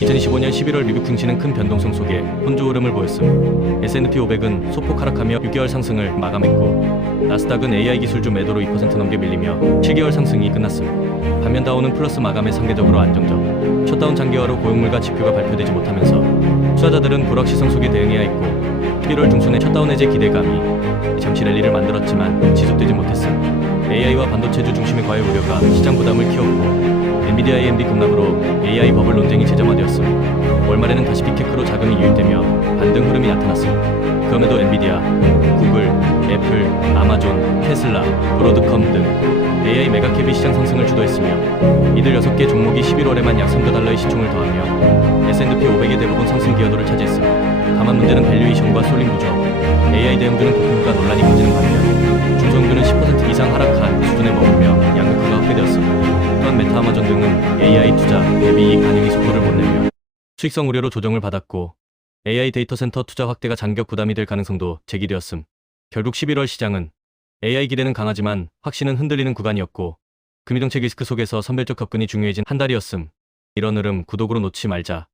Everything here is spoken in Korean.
2025년 11월 미국 증시는 큰 변동성 속에 혼조 흐름을 보였음. S&P 500은 소폭 하락하며 6개월 상승을 마감했고 나스닥은 AI 기술주 매도로 2% 넘게 밀리며 7개월 상승이 끝났음. 반면 다우는 플러스 마감에 상대적으로 안정적. 셧다운 장기화로 고용물가 지표가 발표되지 못하면서 투자자들은 불확실성 속에 대응해야 했고 11월 중순에 셧다운 해제 기대감이 잠시 랠리를 만들었지만 지속되지 못했음. AI와 반도체주 중심의 과열 우려가 시장 부담을 키웠고 엔비디아 AMD 급락으로 AI 버블 논쟁이 재점화되었음. 월말에는 다시 빅테크로 자금이 유입되며 반등 흐름이 나타났음. 그럼에도 엔비디아, 구글, 애플, 아마존, 테슬라, 브로드컴 등 AI 메가캡이 시장 상승을 주도했으며 이들 6개 종목이 11월에만 약 3조 달러의 시총을 더하며 S&P 500의 대부분 상승 기여도를 차지했음. 다만 문제는 밸류에이션과 쏠림 구조. AI 대형주는 고평가 논란이 커지는 반면 메타 아마존 등은 AI 투자 대비 이익 반영이 속도를 못 내며 수익성 우려로 조정을 받았고 AI 데이터 센터 투자 확대가 장격 부담이 될 가능성도 제기되었음. 결국 11월 시장은 AI 기대는 강하지만 확신은 흔들리는 구간이었고 금융정책 리스크 속에서 선별적 접근이 중요해진 한 달이었음. 이런 흐름 구독으로 놓지 말자.